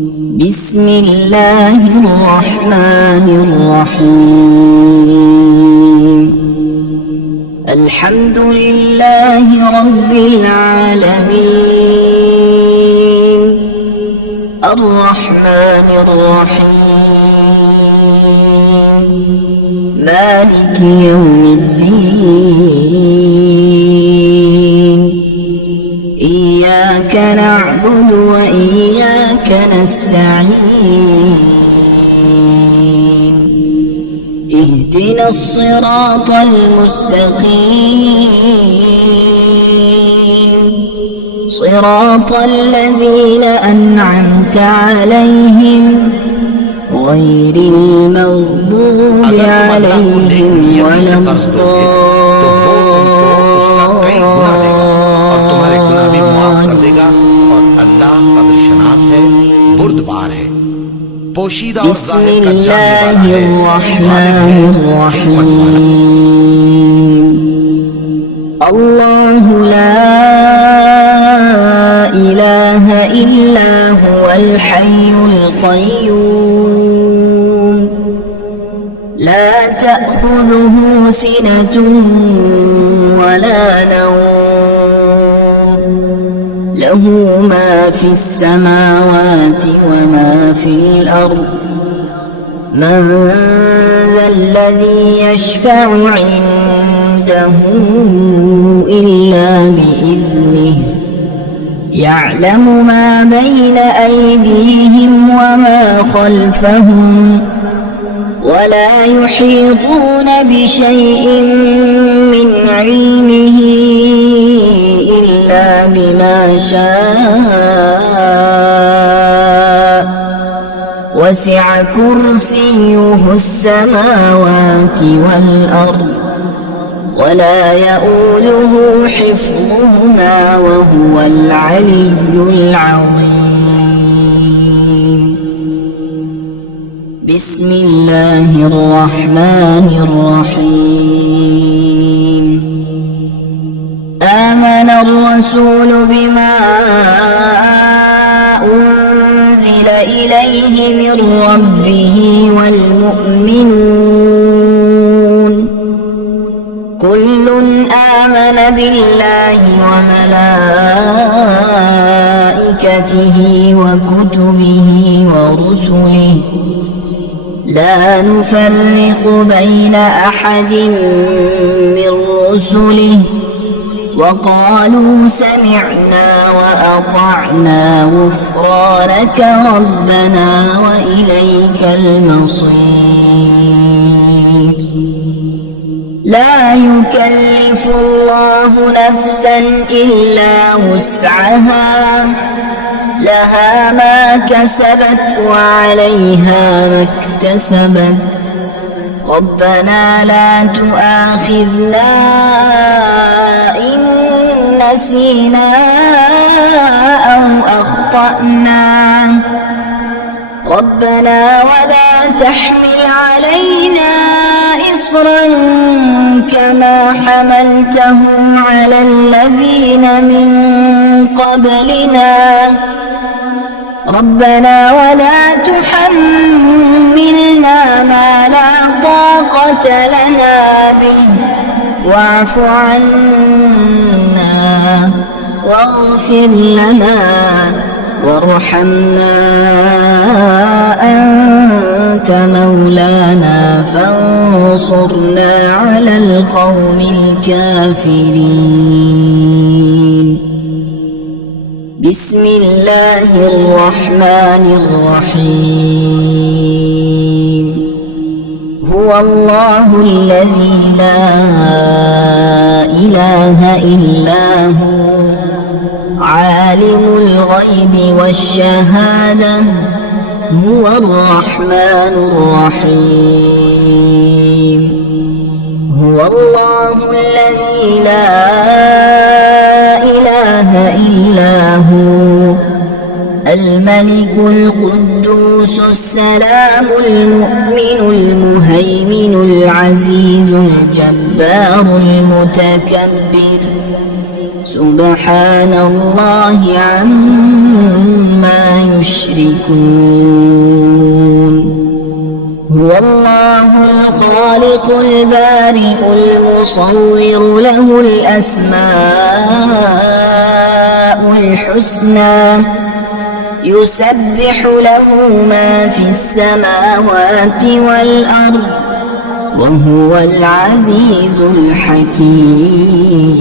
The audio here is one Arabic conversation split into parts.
بسم الله الرحمن الرحيم. الحمد لله رب العالمين، الرحمن الرحيم، مالك يوم الدين. إياك نعبد وإياك نستعين. اهدنا الصراط المستقيم، صراط الذين أنعمت عليهم غير المغضوب عليهم ولا بسم الله الرحمن الرحيم. الله لا إله إلا هو الحي القيوم، لا تأخذه سنة ولا نوم، له ما في السماوات وما في الأرض. من ذا الذي يشفع عنده إلا بإذنه، يعلم ما بين أيديهم وما خلفهم، ولا يحيطون بشيء من علمه إلا بما شاء، وسع كرسيه السماوات والأرض، ولا يؤوده حفظهما وهو العلي العظيم. بسم الله الرحمن الرحيم. آمن الرسول بما أنزل إليه من ربه والمؤمنون كل آمن بالله وملائكته وكتبه ورسله، لا نفرق بين أحد من رسله، وقالوا سمعنا وأطعنا غفرانك ربنا وإليك المصير. لا يكلف الله نفسا إلا وسعها، لها ما كسبت وعليها ما اكتسبت. ربنا لا تؤاخذنا إن نسينا أو أخطأنا، ربنا ولا تحمل علينا إصرا كما حملته على الذين من قبلنا، ربنا ولا تحملنا ما لا طاقة لنا به، واعف عنا واغفر لنا وارحمنا، أنت مولانا فانصرنا على القوم الكافرين. بسم الله الرحمن الرحيم. هو الله الذي لا إله إلا هو، عالم الغيب والشهادة، هو الرحمن الرحيم. هو الله الذي لا إله إلا هو، الملك القدوس السلام المؤمن المهيمن العزيز الجبار المتكبر، سبحان الله عما يشركون هو الله الخالق البارئ المصور له الأسماء الحسنى يسبح له ما في السماوات والأرض وهو العزيز الحكيم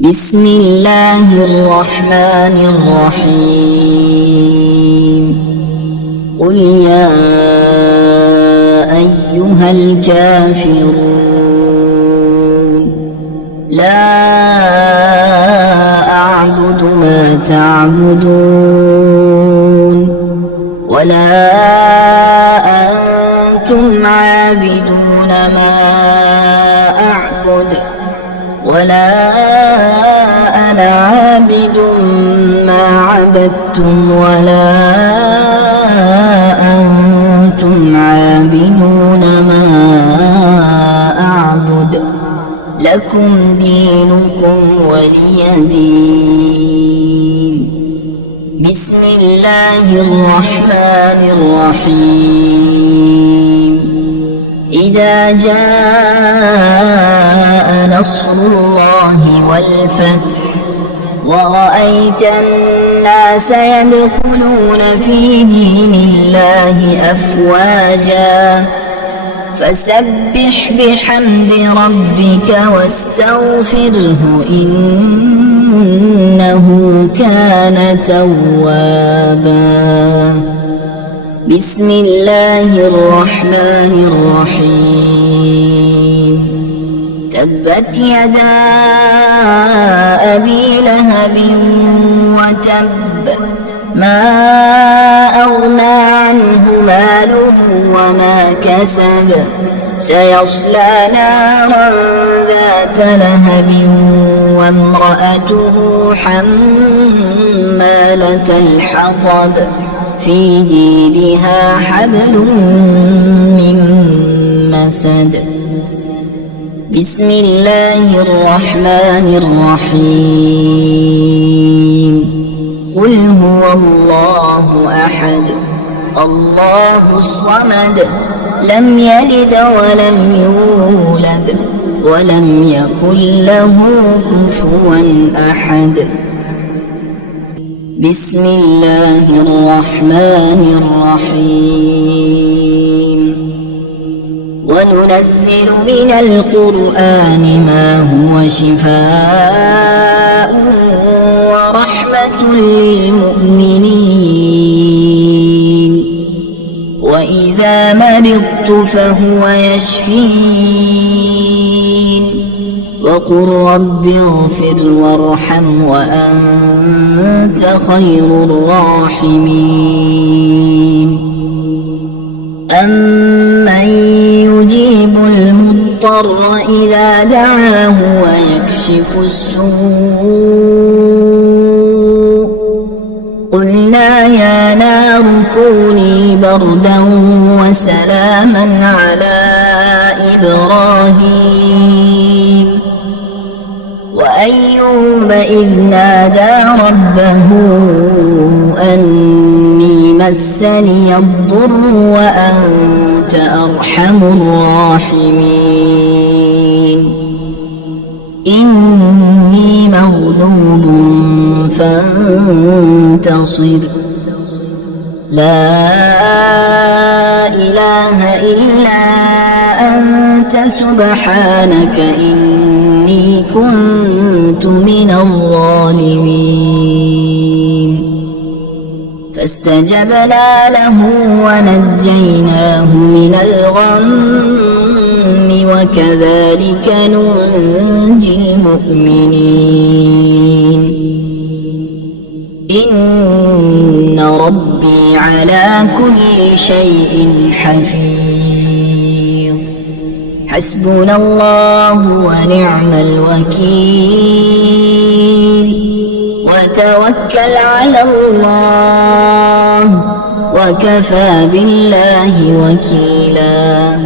بسم الله الرحمن الرحيم قل يا أيها الكافرون لا أعبد ما تعبدون ولا أنتم عابدون ما أعبد ولا أنا عابد ما عبدتم ولا أنتم عابدون ما أعبد لكم دينكم ولي دين بسم الله الرحمن الرحيم إذا جاء نصر الله والفتح ورأيت الناس يدخلون في دين الله أفواجا فسبح بحمد ربك واستغفره إنه كان توابا بسم الله الرحمن الرحيم تبت يدا أبي لهب وتب ما أغنى عنه ماله وما كسب سيصلى نارا ذات لهب وامرأته حمالة الحطب في جيدها حبل من مسد بسم الله الرحمن الرحيم قل هو الله أحد الله الصمد لم يلد ولم يولد ولم يكن له كفوا أحد بسم الله الرحمن الرحيم وننزل من القرآن ما هو شفاء ورحمة للمؤمنين وإذا مرضت فهو يشفين وقل رب اغفر وارحم وأنت خير الراحمين أمن يجيب المضطر إذا دعاه ويكشف السوء قلنا يا نار كوني بردا وسلاما على إبراهيم وأيوب إذ نادى ربه أني مسني الضر وأنت أرحم الراحمين إني مغلوب فانتصر لا إله إلا أنت سبحانك إني كنت من الظالمين فاستجبنا له ونجيناه من الغم وكذلك ننجي المؤمنين إن ربي على كل شيء حفيظ حسبنا الله ونعم الوكيل وتوكل على الله وكفى بالله وكيلا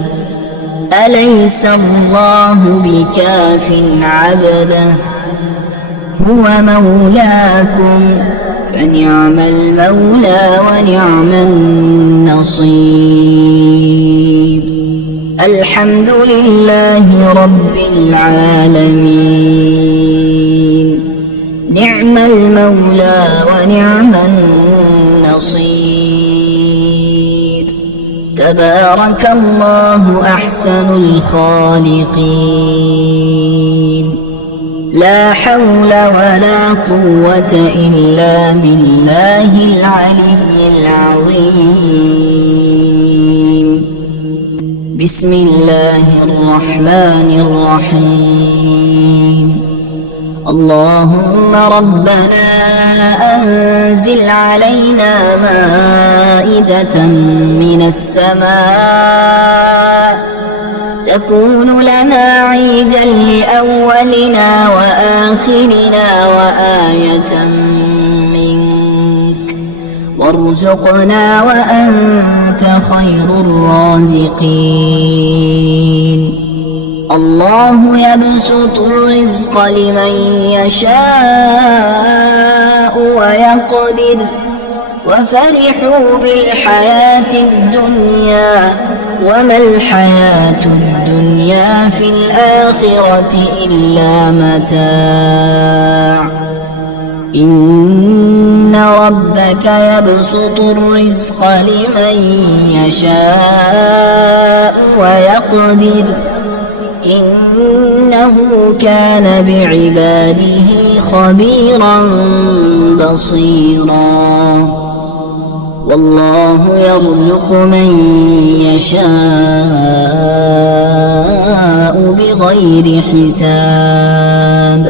أليس الله بكاف عبده هو مولاكم فنعم المولى ونعم النصير. الحمد لله رب العالمين، نعم المولى ونعم النصير. تبارك الله أحسن الخالقين، لا حول ولا قوة إلا بالله العلي العظيم. بسم الله الرحمن الرحيم. اللهم ربنا أنزل علينا مائدة من السماء تكون لنا عيدا لأولنا وآخرنا وآية منك، وارزقنا وأنت خير الرازقين. الله يبسط الرزق لمن يشاء ويقدر، وفرحوا بالحياة الدنيا وما الحياة الدنيا في الآخرة إلا متاع. إن ربك يبسط الرزق لمن يشاء ويقدر، إنه كان بعباده خبيرا بصيرا. والله يرزق من يشاء بغير حساب،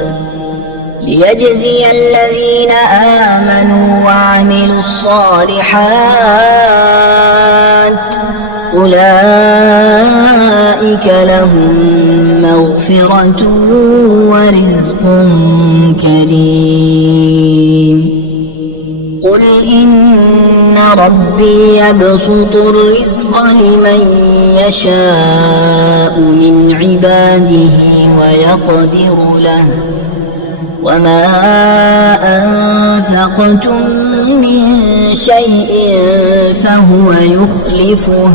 ليجزي الذين آمنوا وعملوا الصالحات أولئك لهم مغفرة ورزق كريم. قل إن ربي يبسط الرزق لمن يشاء من عباده ويقدر له، وما أنفقتم من شيء فهو يخلفه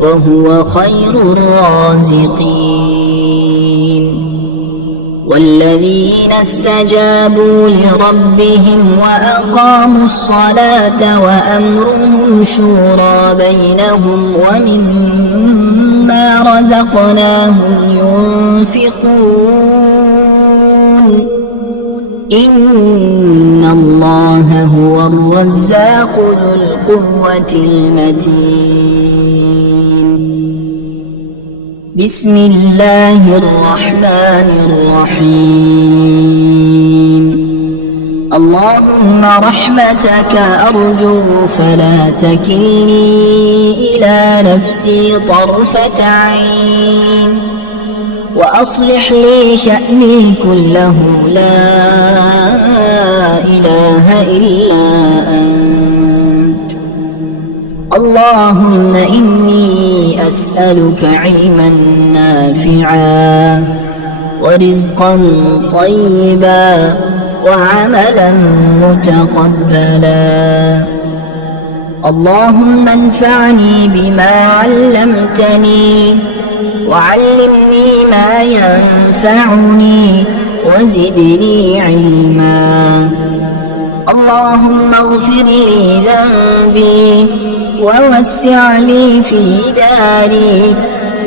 وهو خير الرازقين. والذين استجابوا لربهم وأقاموا الصلاة وأمرهم شورى بينهم ومما رزقناهم ينفقون. إن الله هو الرزاق ذو القوة المتين. بسم الله الرحمن الرحيم. اللهم رحمتك أرجو فلا تكلني إلى نفسي طرفة عين، وأصلح لي شأني كله لا إله إلا أنت. اللهم إني أسألك علما نافعا ورزقا طيبا وعملا متقبلا. اللهم انفعني بما علمتني وعلمني ما ينفعني وزدني علما. اللهم اغفر لي ذنبي ووسع لي في داري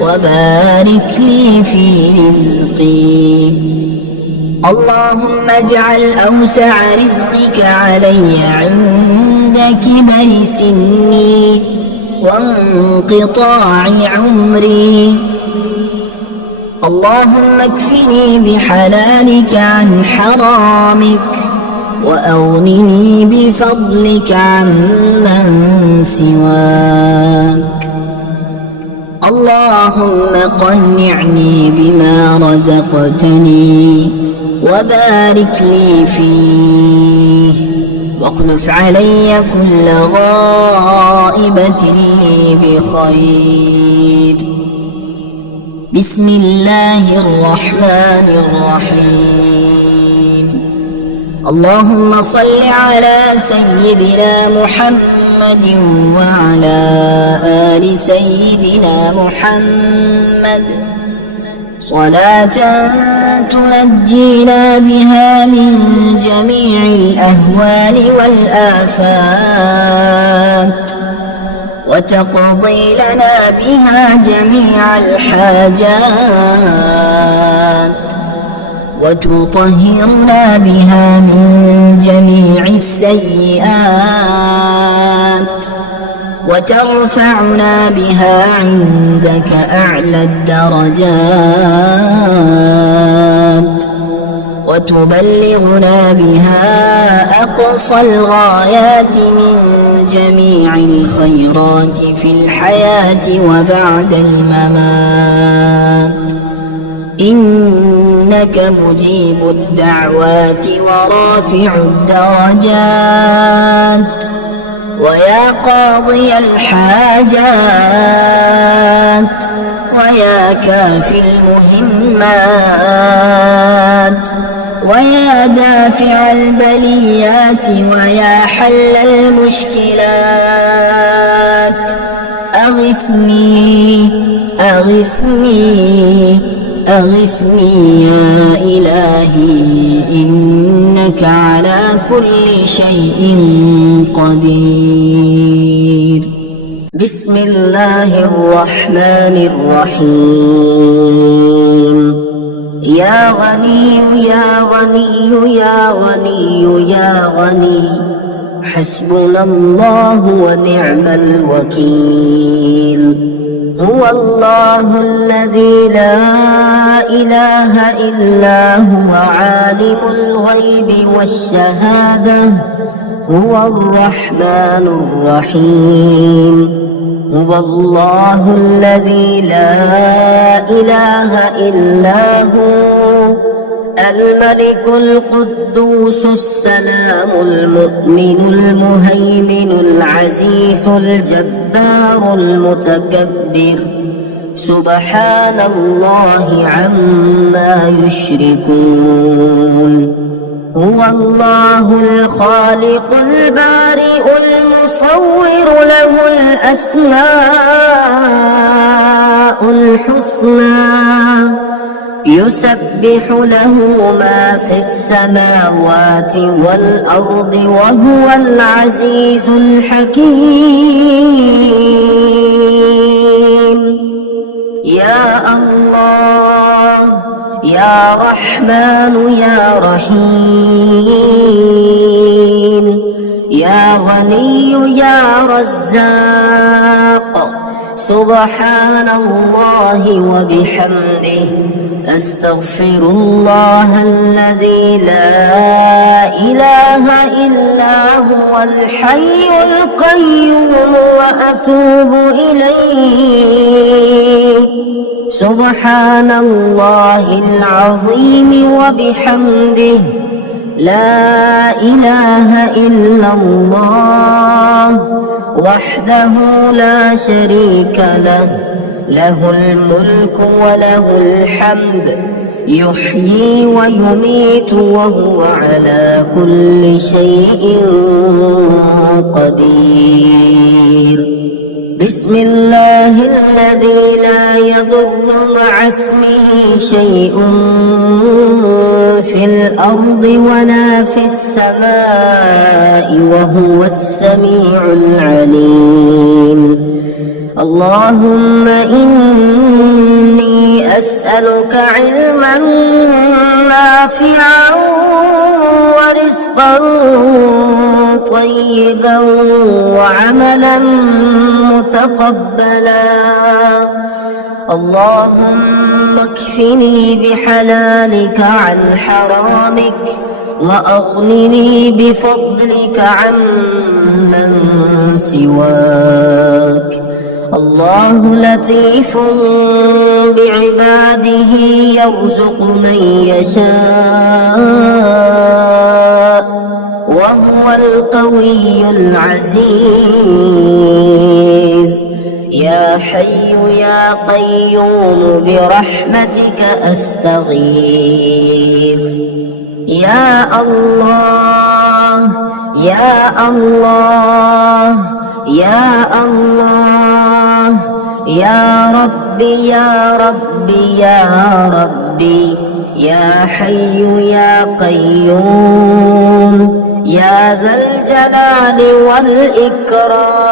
وبارك لي في رزقي. اللهم اجعل أوسع رزقك علي عند كبر سني وانقطاع عمري. اللهم اكفني بحلالك عن حرامك وأغنني بفضلك عمن سواك. اللهم قنعني بما رزقتني وبارك لي فيه، واخلف علي كل غائبة لي بخير. بسم الله الرحمن الرحيم اللهم صل على سيدنا محمد وعلى آل سيدنا محمد صلاة تنجينا بها من جميع الأهوال والآفات وتقضي لنا بها جميع الحاجات وتطهرنا بها من جميع السيئات وترفعنا بها عندك أعلى الدرجات وتبلغنا بها أقصى الغايات من جميع الخيرات في الحياة وبعد الممات إنك مجيب الدعوات ورافع الدرجات ويا قاضي الحاجات ويا كافي المهمات ويا دافع البليات ويا حل المشكلات أغثني أغثني أغثني يا إلهي إنك على كل شيء قدير. بسم الله الرحمن الرحيم يا غني يا غني يا غني يا غني حسبنا الله ونعم الوكيل هو الله الذي لا إله إلا هو عالم الغيب والشهادة هو الرحمن الرحيم هو الله الذي لا إله إلا هو الملك القدوس السلام المؤمن المهيمن العزيز الجبار المتكبر سبحان الله عما يشركون هو الله الخالق البارئ المصور له الأسماء الحسنى يسبح له ما في السماوات والأرض وهو العزيز الحكيم يا الله يا رحمن يا رحيم يا غني يا رزاق سبحان الله وبحمده أستغفر الله الذي لا إله إلا هو الحي القيوم وأتوب إليه سبحان الله العظيم وبحمده لا إله إلا الله وحده لا شريك له له الملك وله الحمد يحيي ويميت وهو على كل شيء قدير بسم الله الذي لا يضر مع اسمه شيء في الأرض ولا في السماء وهو السميع العليم اللهم إني أسألك علما نافعا ورزقا طيبا وعملا متقبلا اللهم اكفني بحلالك عن حرامك وأغنني بفضلك عمن سواك الله لطيف بعباده يرزق من يشاء وهو القوي العزيز يا حي يا قيوم برحمتك أستغيث. يا الله يا الله يا الله يا ربي يا ربي يا ربي يا حي يا قيوم يا ذا الجلال والإكرام،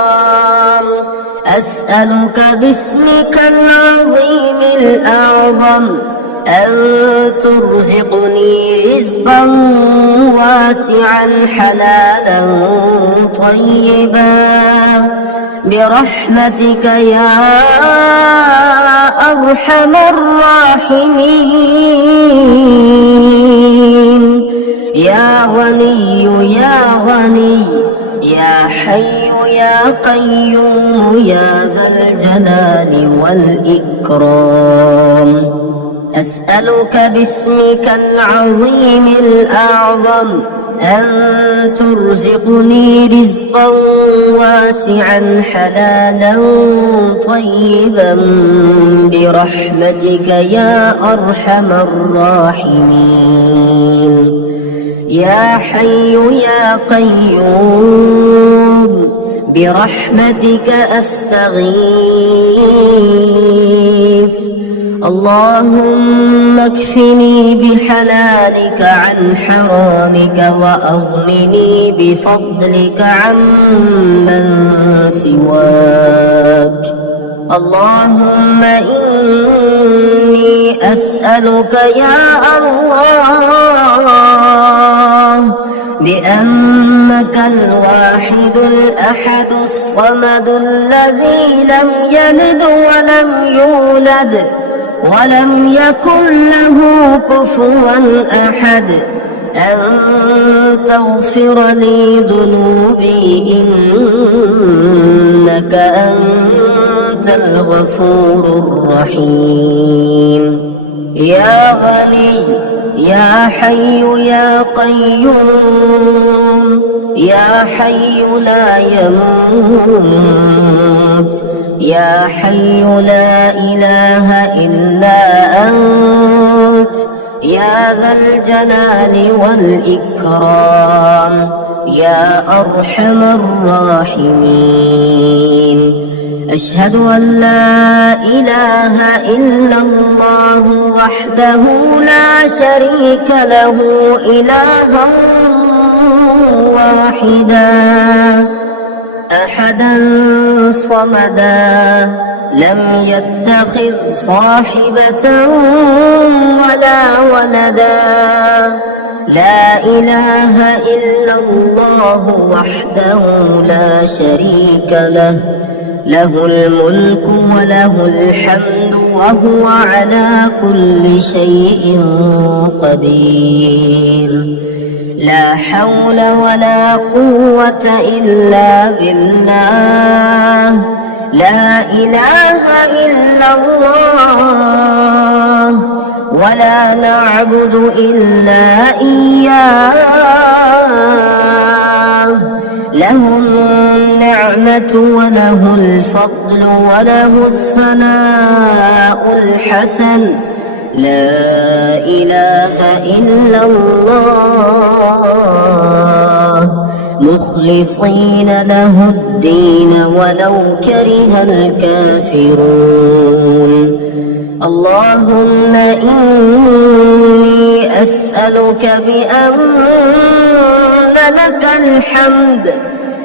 أسألك باسمك العظيم الأعظم أن ترزقني رزقا واسعا حلالا طيبا برحمتك يا أرحم الراحمين. يا غني يا غني يا حي يا قيوم يا ذا الجلال والإكرام، أسألك باسمك العظيم الأعظم أن ترزقني رزقا واسعا حلالا طيبا برحمتك يا أرحم الراحمين. يا حي يا قيوم برحمتك أستغيث. اللهم اكفني بحلالك عن حرامك وأغنني بفضلك عمن سواك. اللهم إني أسألك يا الله بأنك الواحد الأحد الصمد الذي لم يلد ولم يولد ولم يكن له كفوا أحد أن تغفر لي ذنوبي إنك أنت الغفور الرحيم. يا غني يا حي يا قيوم يا حي لا يموت يا حي لا إله إلا أنت يا ذا الجلال والإكرام يا أرحم الراحمين. أشهد أن لا إله إلا الله وحده لا شريك له إلها واحدا أحدا صمدا لم يتخذ صاحبة ولا ولدا. لا إله إلا الله وحده لا شريك له له الملك وله الحمد وهو على كل شيء قدير. لا حول ولا قوة إلا بالله. لا إله إلا الله ولا نعبد إلا إياه. له النعمة وله الفضل وله الثناء الحسن. لا إله إلا الله مخلصين له الدين ولو كره الكافرون. اللهم إني أسألك بأن لك الحمد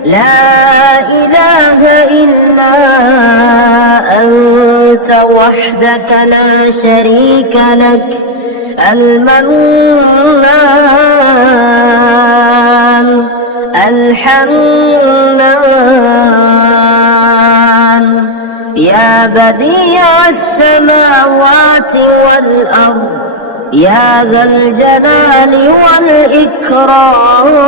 لا إله إلا أنت وحدك لا شريك لك المنان الحنان يا بديع السماوات والأرض يا ذا الجلال والإكرام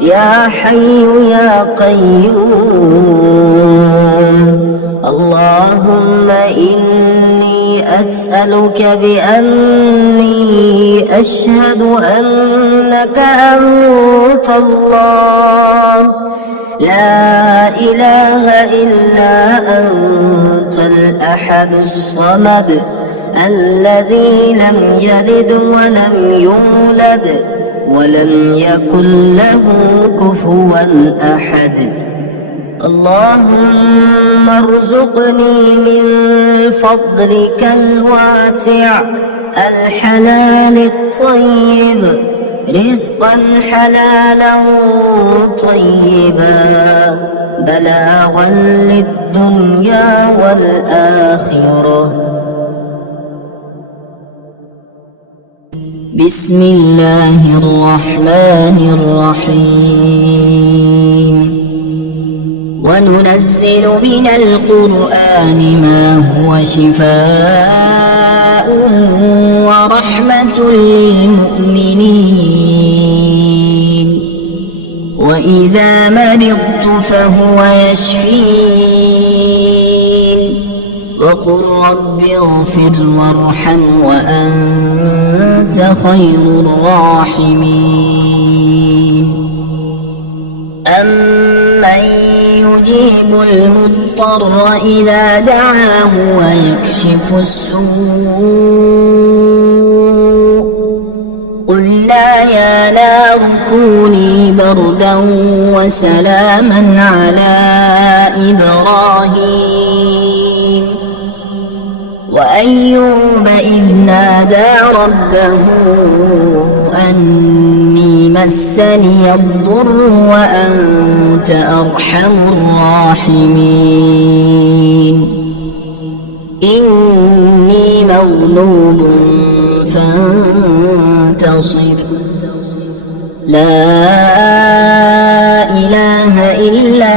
يا حي يا قيوم. اللهم إني أسألك بأني أشهد أنك أنت الله لا إله إلا أنت الأحد الصمد الذي لم يلد ولم يولد ولم يكن له كفوا أحد. اللهم ارزقني من فضلك الواسع الحلال الطيب رزقا حلالا طيبا بلاغا للدنيا والآخرة. بسم الله الرحمن الرحيم. وننزل من القرآن ما هو شفاء ورحمة للمؤمنين وإذا مرضت فهو يشفين وقل رب اغفر وارحم وأنت خير الراحمين. أمن يجيب المضطر إذا دعاه ويكشف السوء قلنا يا نار كوني بردا وسلاما على إبراهيم وأيوب إذ نادى ربه أني مسني الضر وأنت أرحم الراحمين. إني مغلوب فانتصر لا إله إلا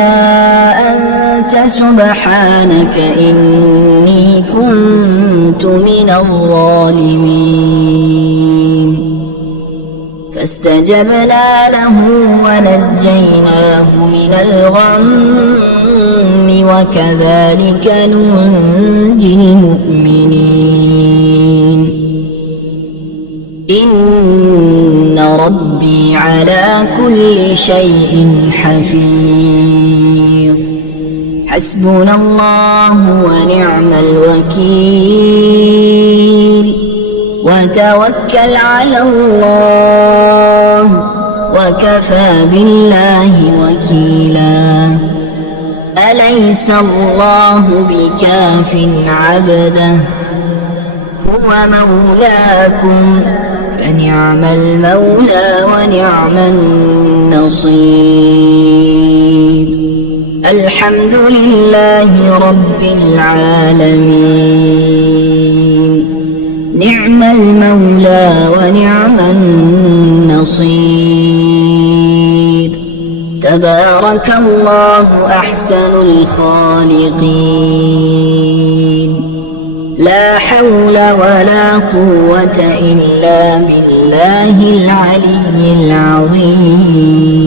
أنت سبحانك إني كنت من الظالمين. فاستجبنا له ونجيناه من الغم وكذلك ننجي المؤمنين. إن ربي على كل شيء حفيظ. حسبنا الله ونعم الوكيل وتوكل على الله وكفى بالله وكيلا. أليس الله بكاف عبده هو مولاكم فنعم المولى ونعم النصير. الحمد لله رب العالمين نعم المولى ونعم النصير. تبارك الله أحسن الخالقين. لا حول ولا قوة إلا بالله العلي العظيم.